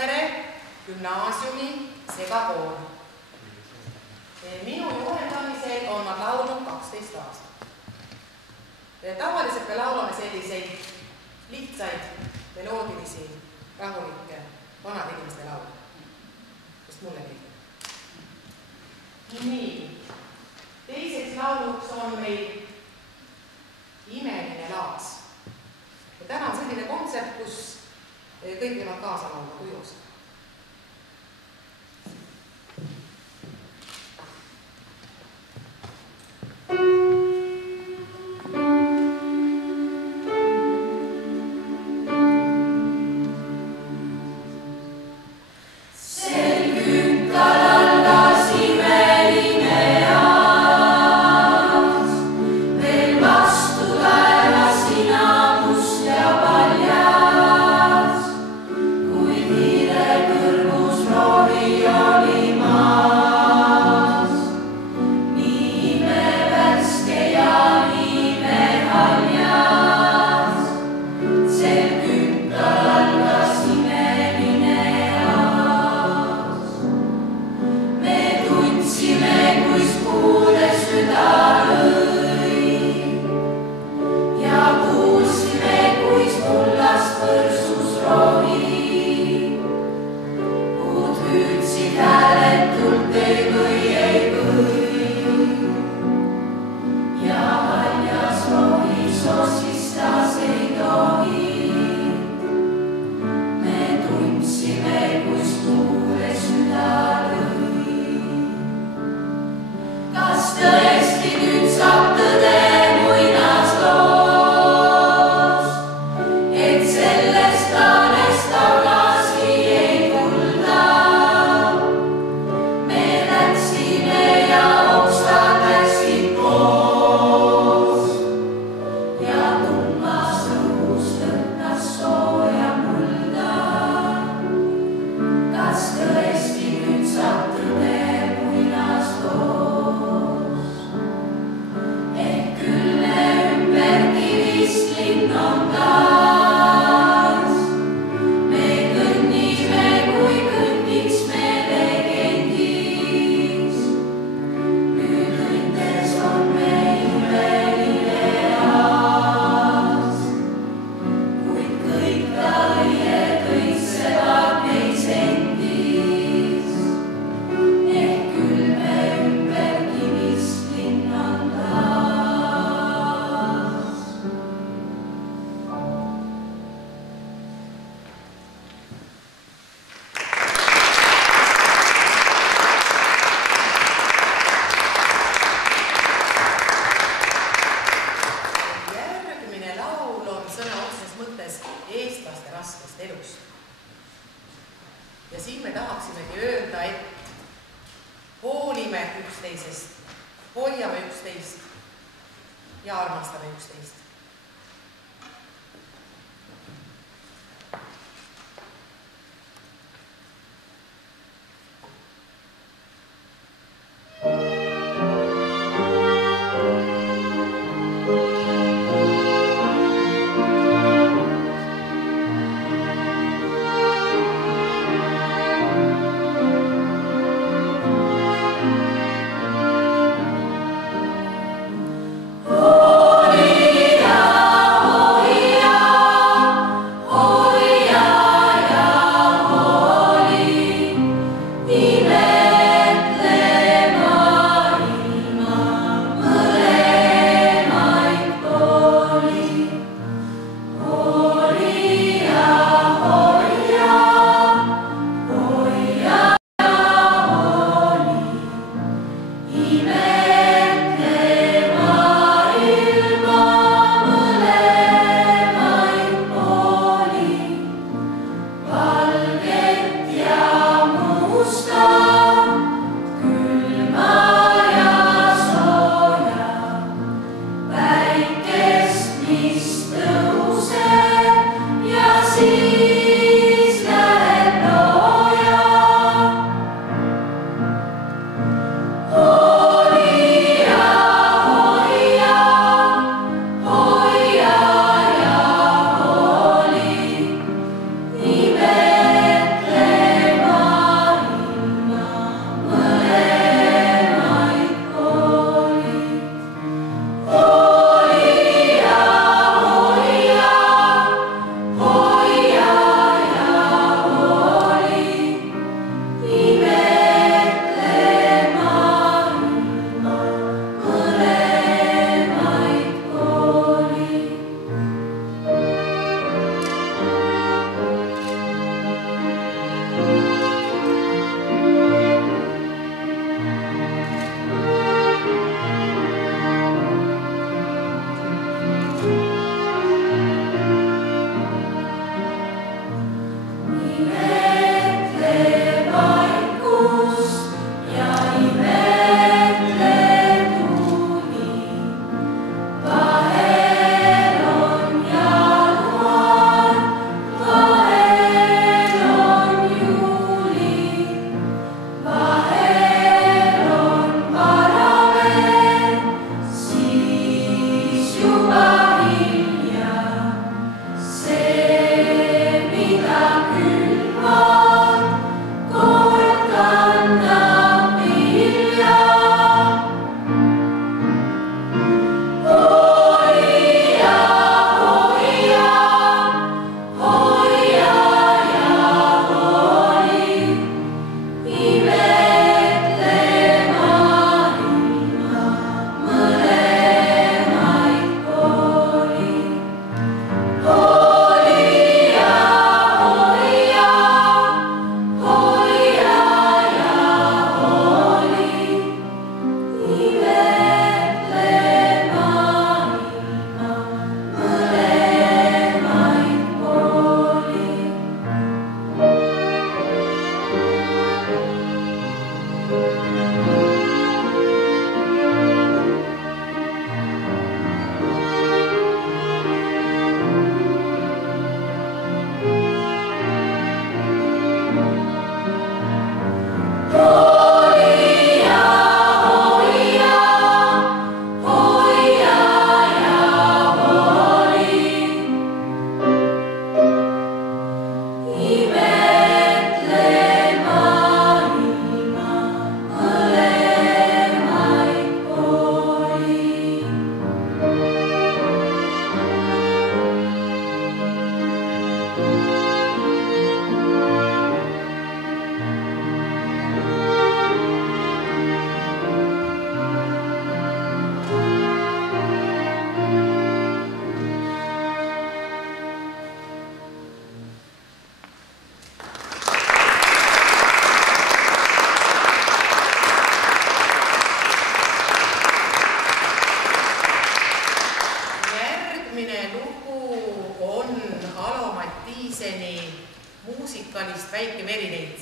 Rakvere gümnaasiumi segakoor. Minu juhendamisel on nad laulnud 12 aastat. Tavaliselt me laulame selliseid lihtsaid, meloodilisi, rahulikke, vanad inimeste laule, sest mulle meeldib. Nii, teiseks lauluks on meil Imeline laas. Ja täna on selline kontsert, kus kõik võivad kaasa laulda kujus. Oh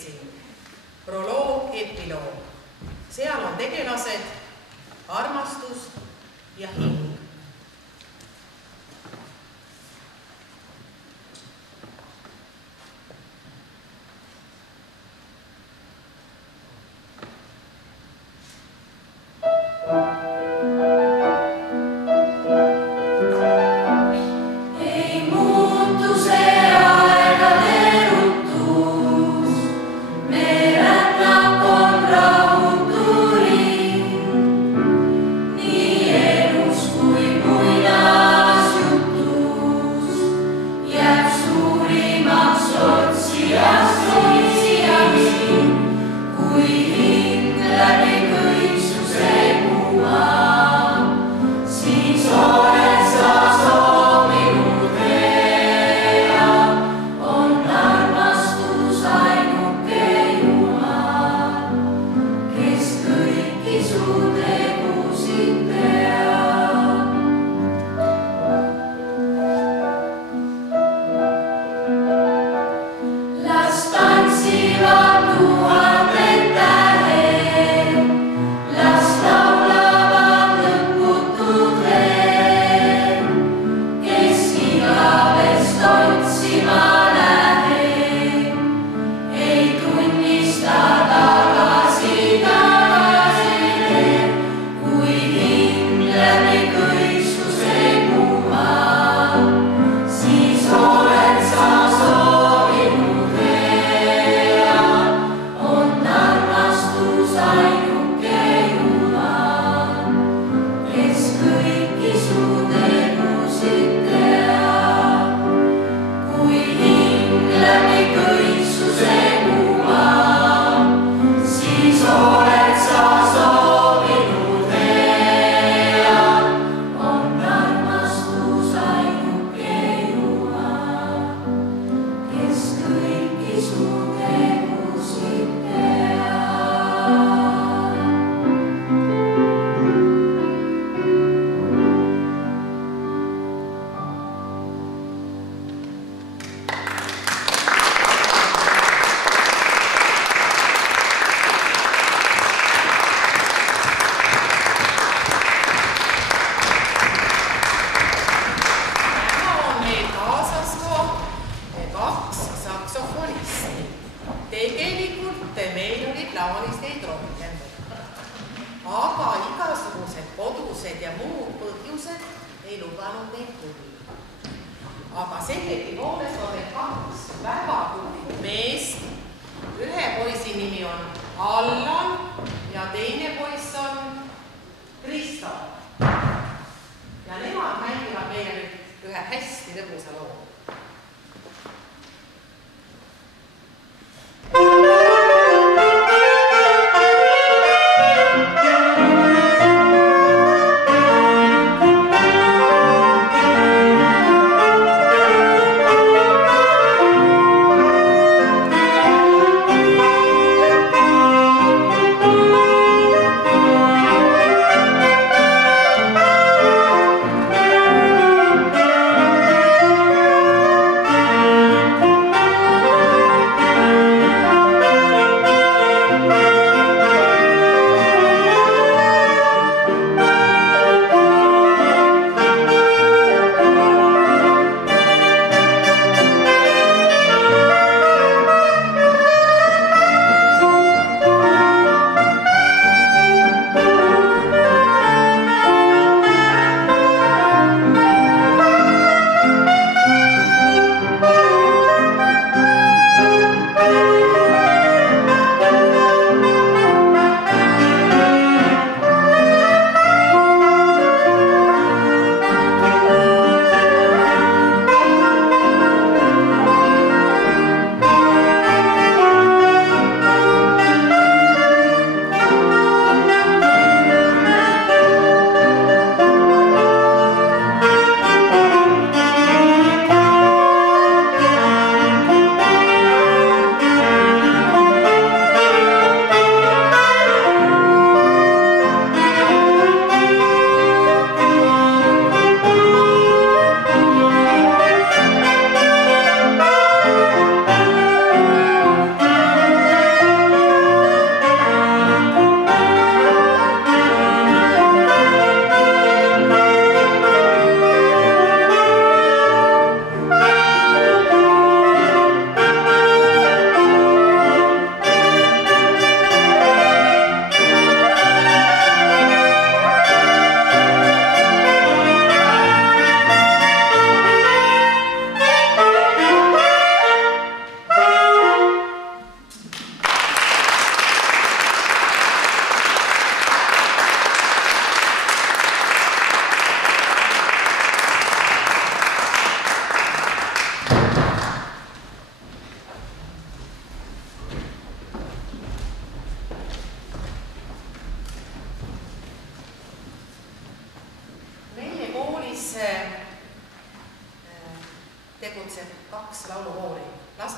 siin proloog, epiloog. Seal on tegelased, armastus ja hing.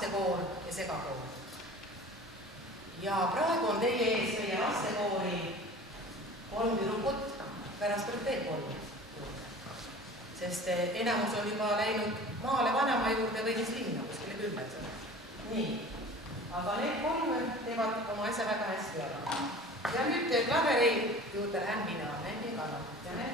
lastekoor ja segakoor. Ja praegu on teie ees meie lastekoori 3 tüdrukut, pärast tuleb veel 3 juurde. Sest enamus on juba läinud maale vanema juurde või siis linna kuskile külmetada. Nii, aga need 3 teevad oma asja väga hästi ära. Ja nüüd klaveri juurde lähen mina, mängin kannatjane.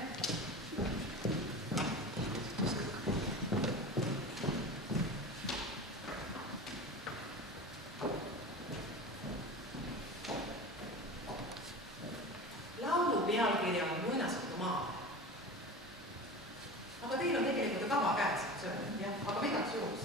Pealkirja on muinasjutu maa. Aga teil on tegelikult kava käes, jah, aga midagi juhus.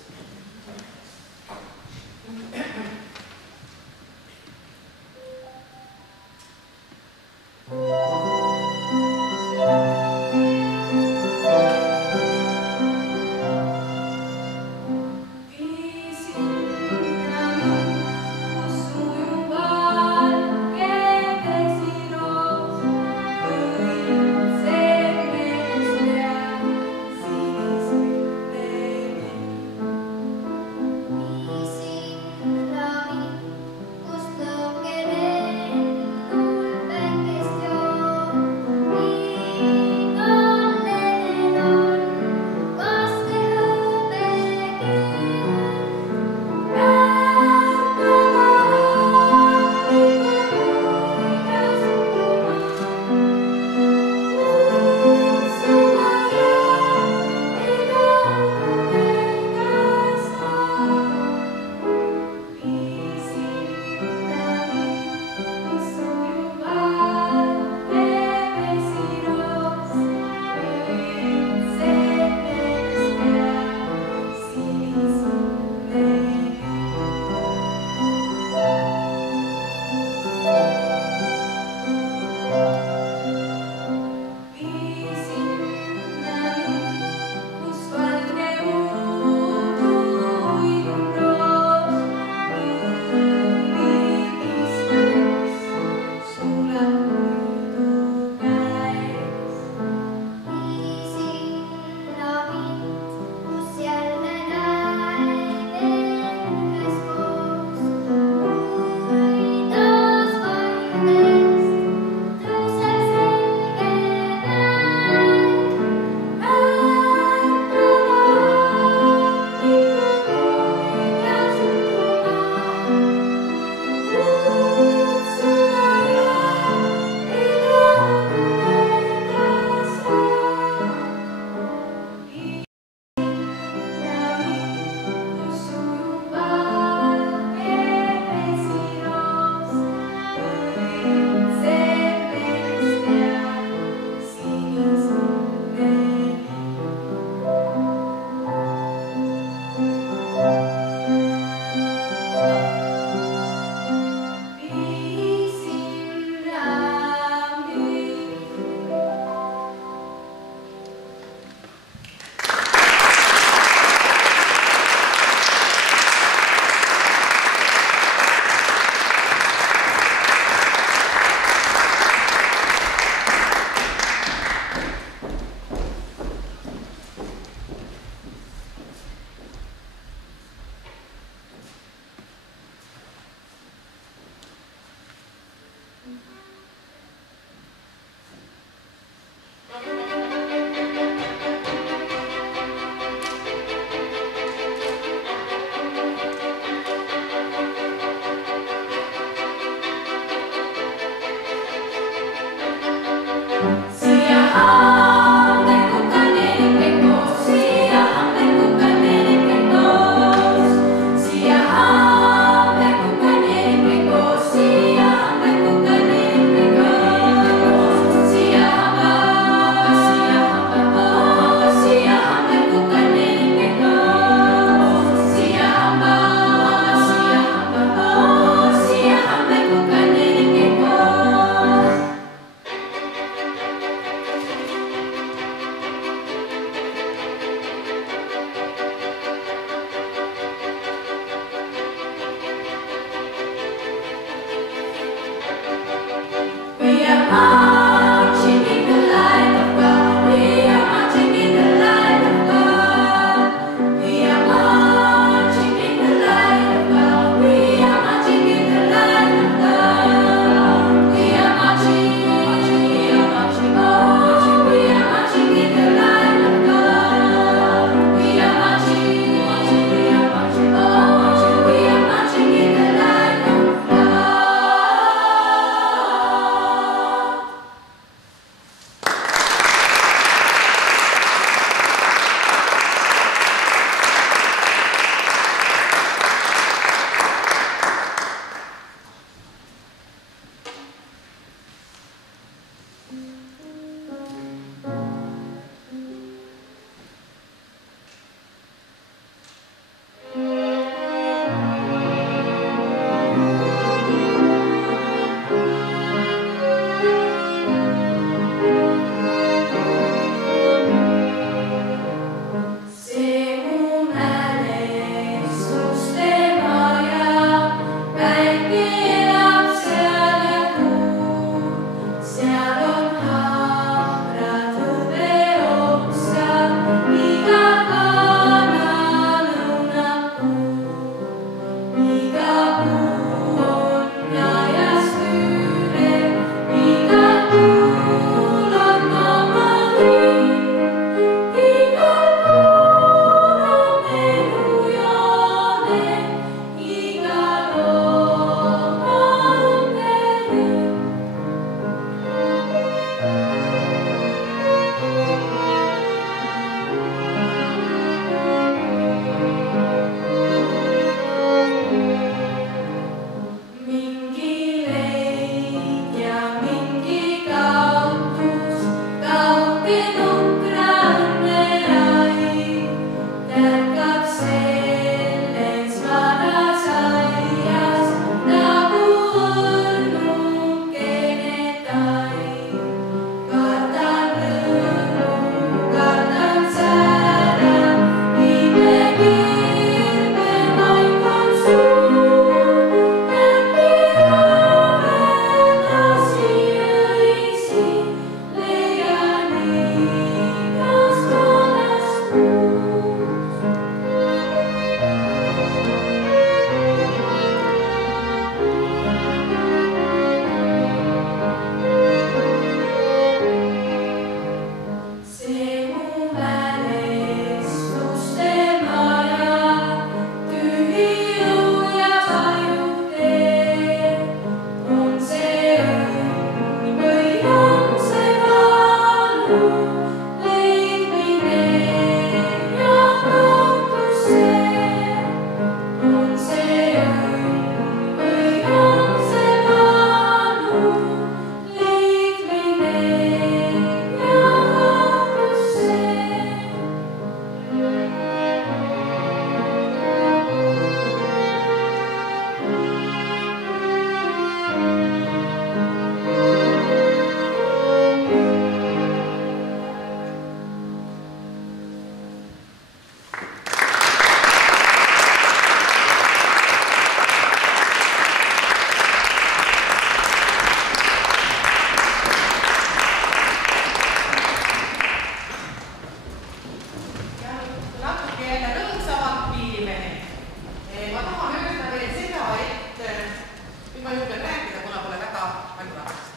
Nüüd ma julgen rääkida, kuna pole väga palju rahvast.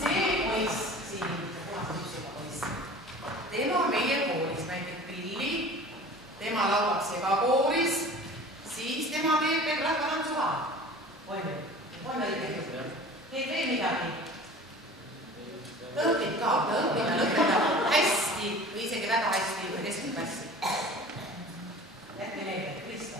See poiss siin, punase püksiga poiss, tema meie koolis mängib pilli, tema laulab segakooris, siis tema teeb veel rahvarantsu ka. On õige? Teeb veel midagi? Ta õpib ka, ta lõpetab hästi või isegi väga hästi või keskklasse. Jätke meelde, Krista.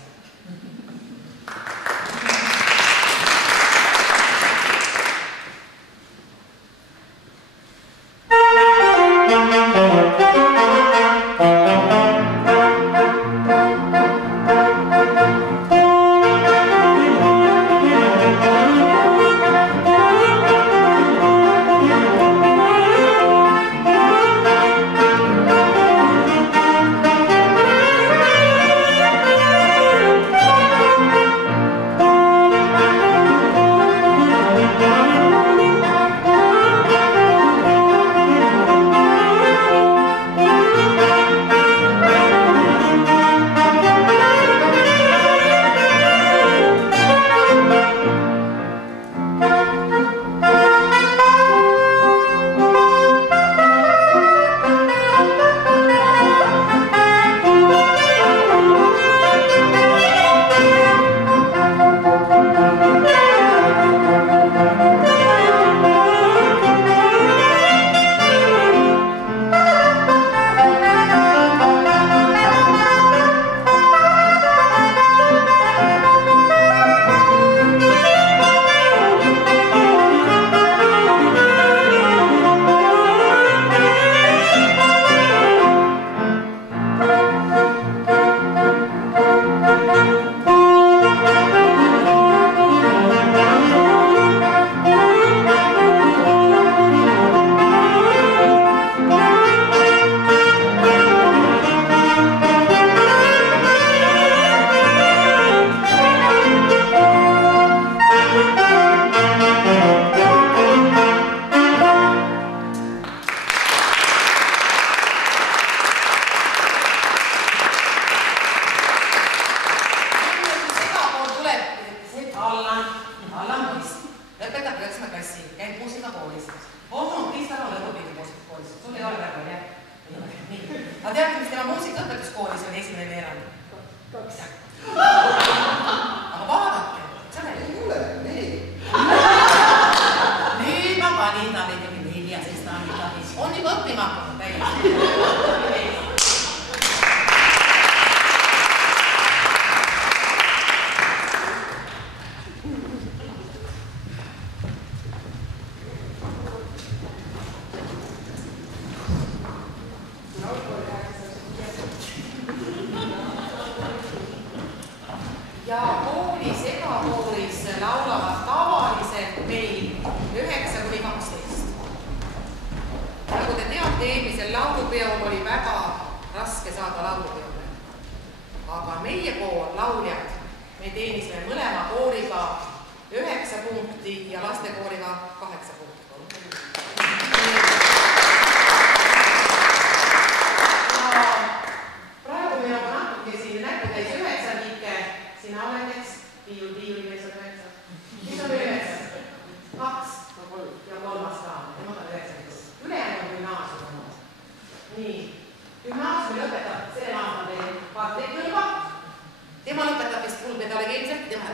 Tema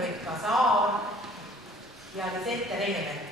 Rikka Saar ja Lisette Reinemäe.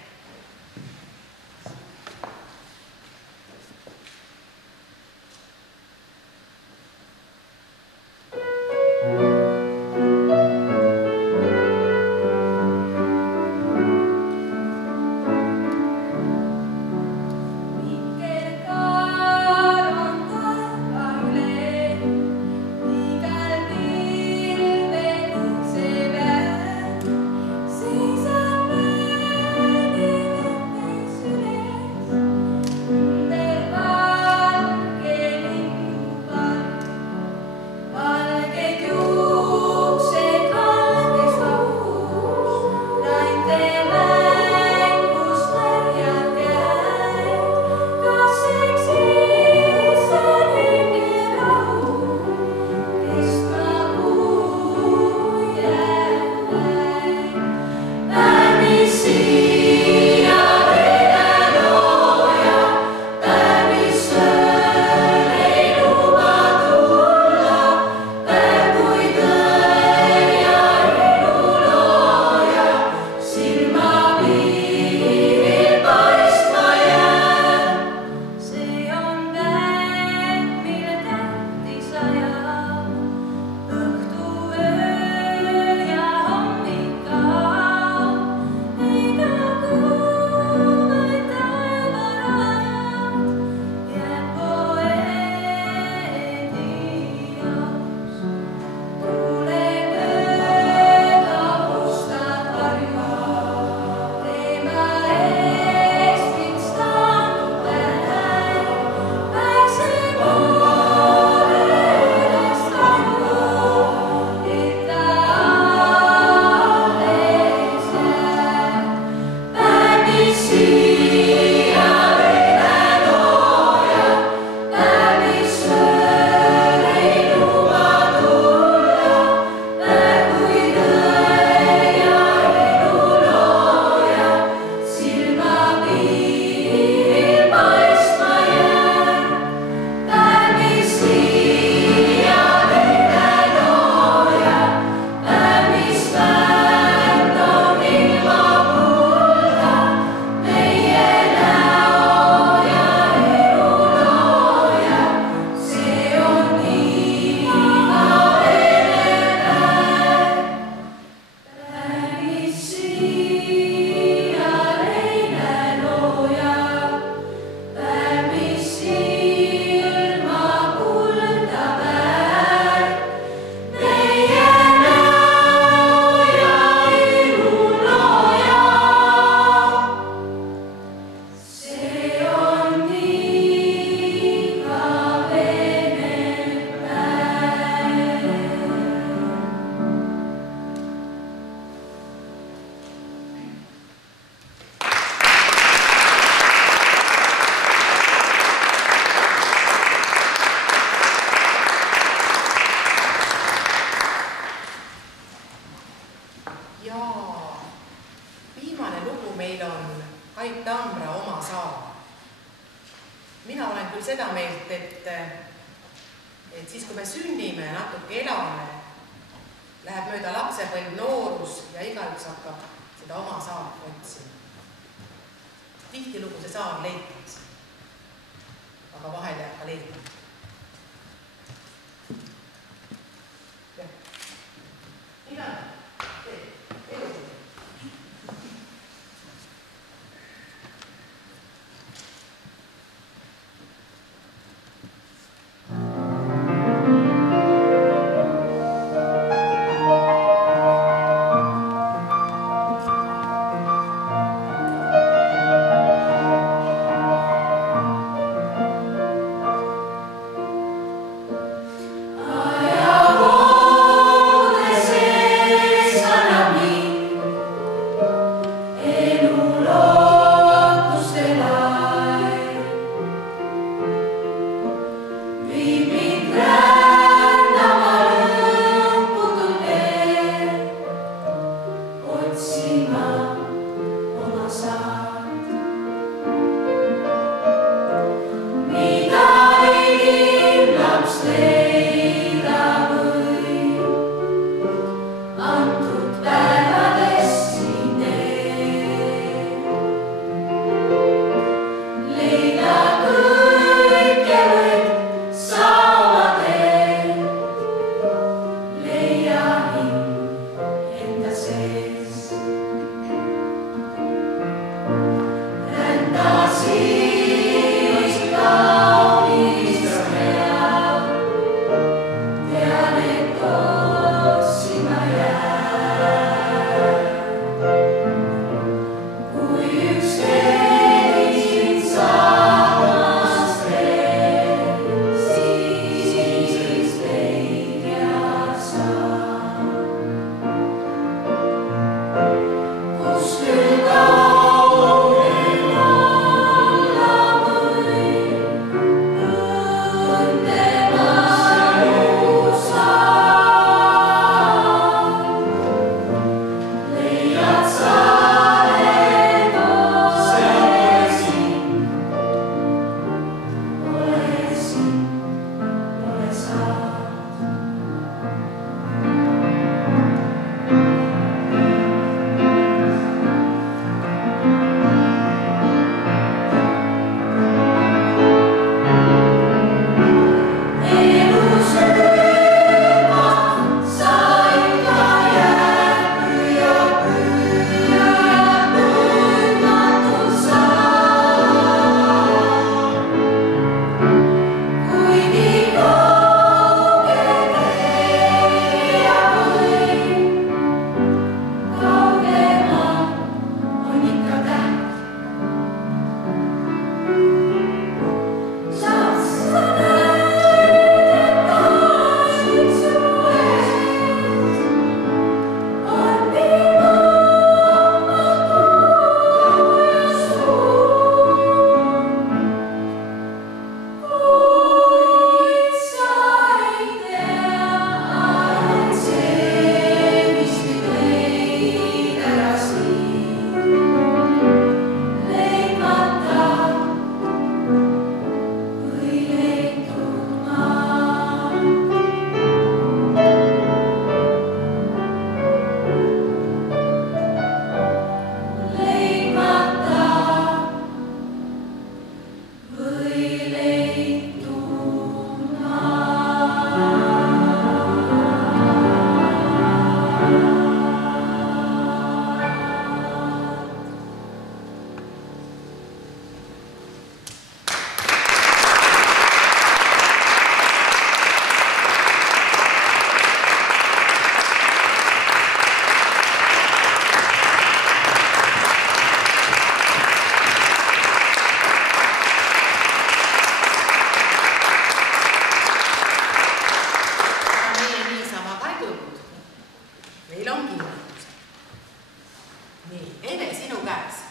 Nii, Ene, sinu käes.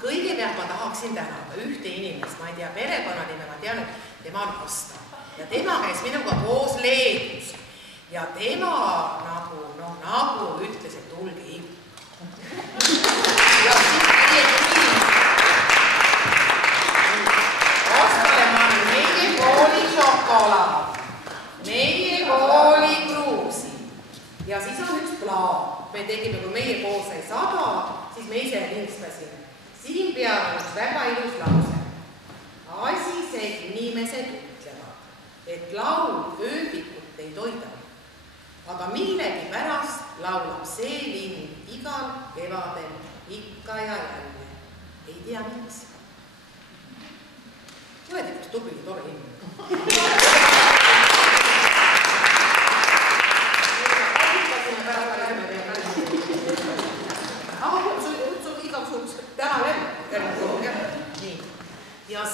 Kõigepealt ma tahaksin tänada ühte inimest, ma ei tea perekonnanime, ma tean, et tema on Asta. Ja tema käis minuga koos Leedus. Ja tema nagu ütles, et tulge ikka. Ja siis meie Astale ma olen meie kooli šokolaad, meie kooli kruusi. Ja siis on üks plaan. Me tegime, kui meie koos sai 100, siis me ise linstasime. Siin peal on üks väga ilus lause. Asised inimesed ütlevad, et laul ööbikut ei toida. Aga millegi pärast laulab see lind igal kevadel ikka ja jälle. Ei tea miks. Oled üks tubli tore inimene. Ja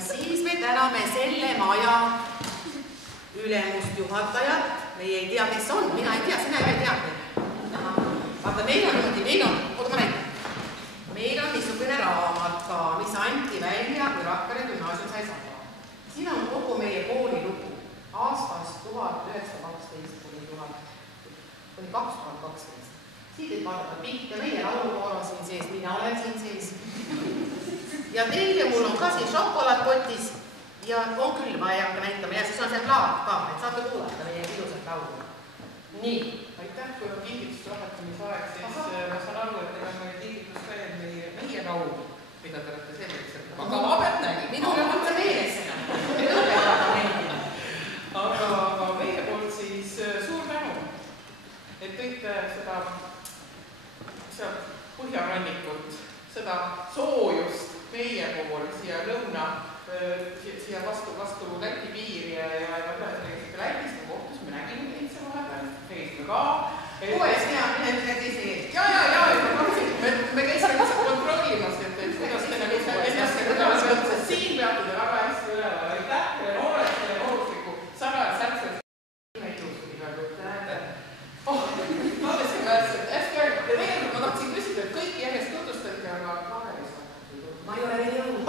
siis me täname selle maja ülemust juhatajat. Meie ei tea, kes on. Mina ei tea, sina ei tea. Vaata, meil on niisugune raamat ka, mis anti välja, kui Rakvere gümnaasium sai 100. Siin on kogu meie kooli lugu aastast 1912 kuni 2012. Siit võib vaadata pilte, meie laulukoor on siin sees, mina olen siin sees. Ja teile mul on ka siin šokolaadkotis ja on küll vaja hakka näitama ja siis on see plaat ka, et saate kuulata meie ilusat laulu. Nii. Aitäh, kui on kingitus rahvatamisaeg, siis ma saan aru, et teil on kingitus veel meie laul, mida te olete selleks. Aga Abet nägi. Minul on üldse meeles seda. Aga meie poolt siis suur tänu, et tõite seda sealt põhjarannikut, seda soojust meie pool siia lõuna, siia vastu Läti piiri ja Lätis me kohtusime, nägime teid seal vahepeal, käisime ka. Uuesti hea, mine teisi. Ja, me käisime lihtsalt kontrollimas, et kuidas teile ennast siin peate te väga hästi üleval. Aitäh teile noorest ja nooruslikku sarjasärtselt. Ma tahtsin küsida, et kõik järjest tutvustati, aga Klaveri saab. Ma ei ole veel jõudnud.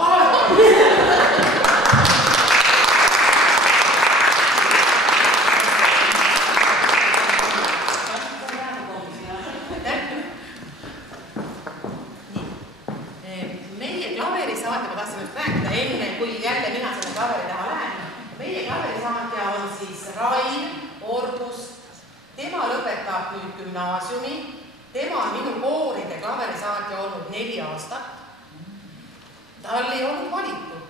Meie klaverisaatja, ma tahtsin just rääkida enne, kui jälle mina selle klaveri taha lähen. Meie klaverisaatja on siis Rain Orbus. Tema lõpetab nüüd gümnaasiumi. Tema on minu kooride klaverisaatja olnud 4 aastat. Tal ei olnud valikut.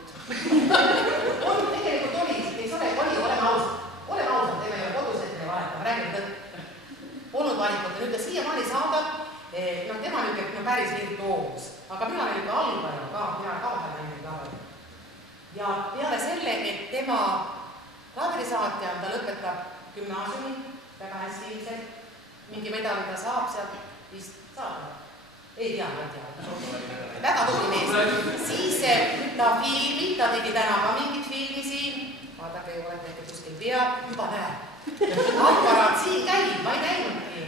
Tegelikult oli, ei ole, oleme ausad, teeme ju kodus, et me valetame, räägime tõtt. Polnud valikut ja nüüd ta siiamaani saadab, tema nüüd päris virtuoos, aga mina olen ikka algaja ka, mina ka vahel näinud klaveri. Ja peale selle, et tema klaverisaatja, ta lõpetab gümnaasiumi, väga hästi ilmselt, mingi medali ta saab sealt, vist saab. Ei tea, ma ei tea. Väga tubli mees. Siis ta filmi, ta tegi täna ka mingit filmi siin. Vaadake, ei ole tehtud kuskil pea, juba näe. Aparaat siin käib, ma ei näinudki.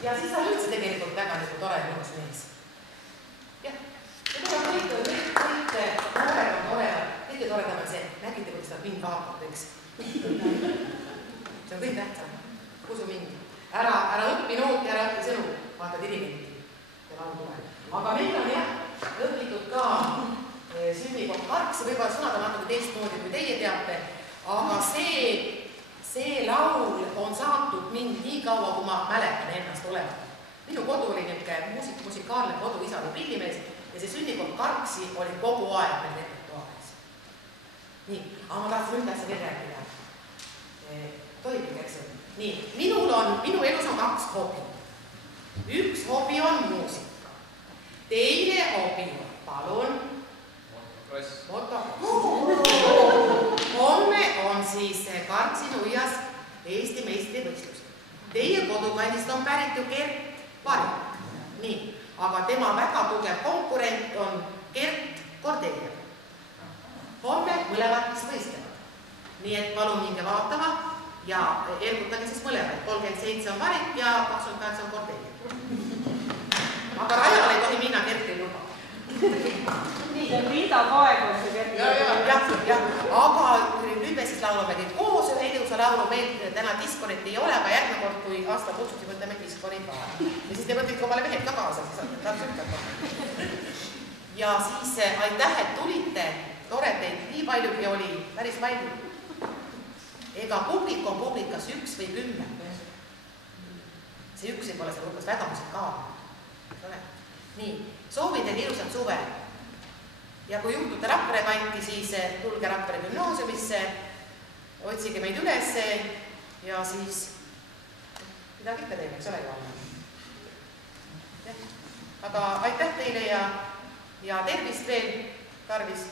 Ja siis on üldse tegelikult väga tore ilus mees. Jah, ja tuleb kõike noored on toredad. Kõige toredam on see, nägite, kuidas ta mind vaatab, eks. See on kõik tähtsam. Usu mind. Ära õppi nooti, ära õppi sõnu. Vaata dirigenti. Aga meil on jah, õpitud ka sünnikoht Karksi, võib-olla sõnad on natuke teistmoodi, kui teie teate, aga see laul on saatnud mind nii kaua, kui ma mäletan ennast olema. Minu kodu oli niisugune musikaalne kodu, isa oli pillimees ja see sünnikoht Karksi oli kogu aeg meil repertuaaris. Nii, aga ma tahtsin ühte asja veel rääkida. Tohib, eks on? Nii, minu elus on 2 hobi. Üks hobi on muusika. Teine hobi on, palun. Motocross. Homme on siis Karksi nuias Eesti meistrivõistlus. Teie kodukandist on pärit ju Gert Varik. Nii, aga tema väga tugev konkurent on Gert Kordejev. Homme mõlemad võistlevad. Nii et palun minge vaatama ja ergutage siis mõlemad, 37 on varik ja 28 on korteli. Aga rajale ei tohi minna, Kerti ei luba. Nii, see on liidapoeg on see Kerti. Jah, aga nüüd me siis laulame kõik koos ühe ilusa laulu, meil täna diskorit ei ole, aga järgmine kord, kui aasta kutsuti, võtame diskori ka. Ja siis te võtite omale mehed ka kaasa, siis tahaks ütlema. Ja siis aitäh, et tulite, tore teid nii paljugi oli, päris palju. Ega publik on publikas 1 või 10. See 1 võib olla seal hulgas väga musikaalne. Nii, soovin teile ilusat suve. Ja kui juhtute Rakvere kanti, siis tulge Rakvere gümnaasiumisse, otsige meid üles ja siis midagi ikka teeme, eks ole ju. Aga aitäh teile ja tervist veel tarvis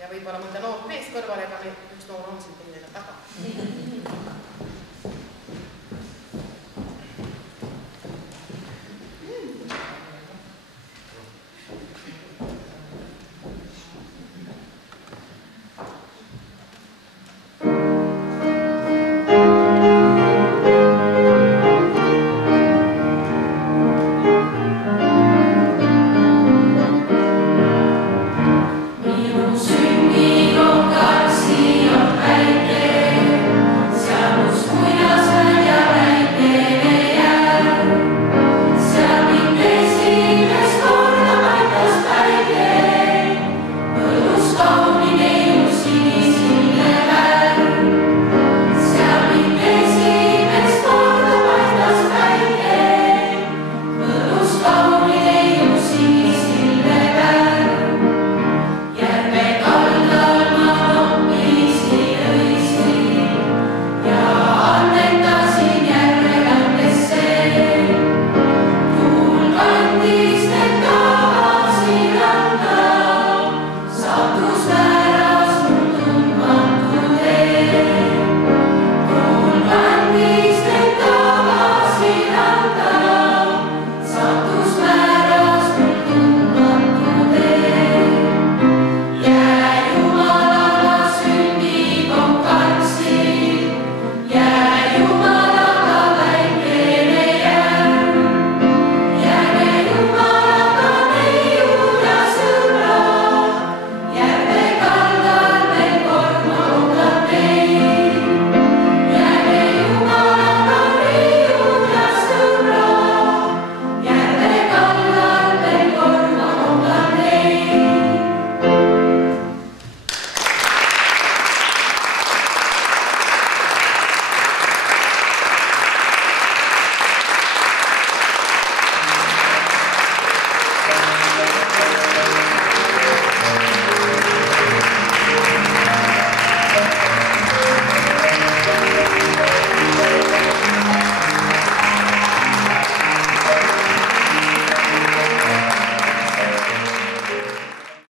ja võib-olla mõnda noort meest kõrvale, aga üks noor on siin teile taga.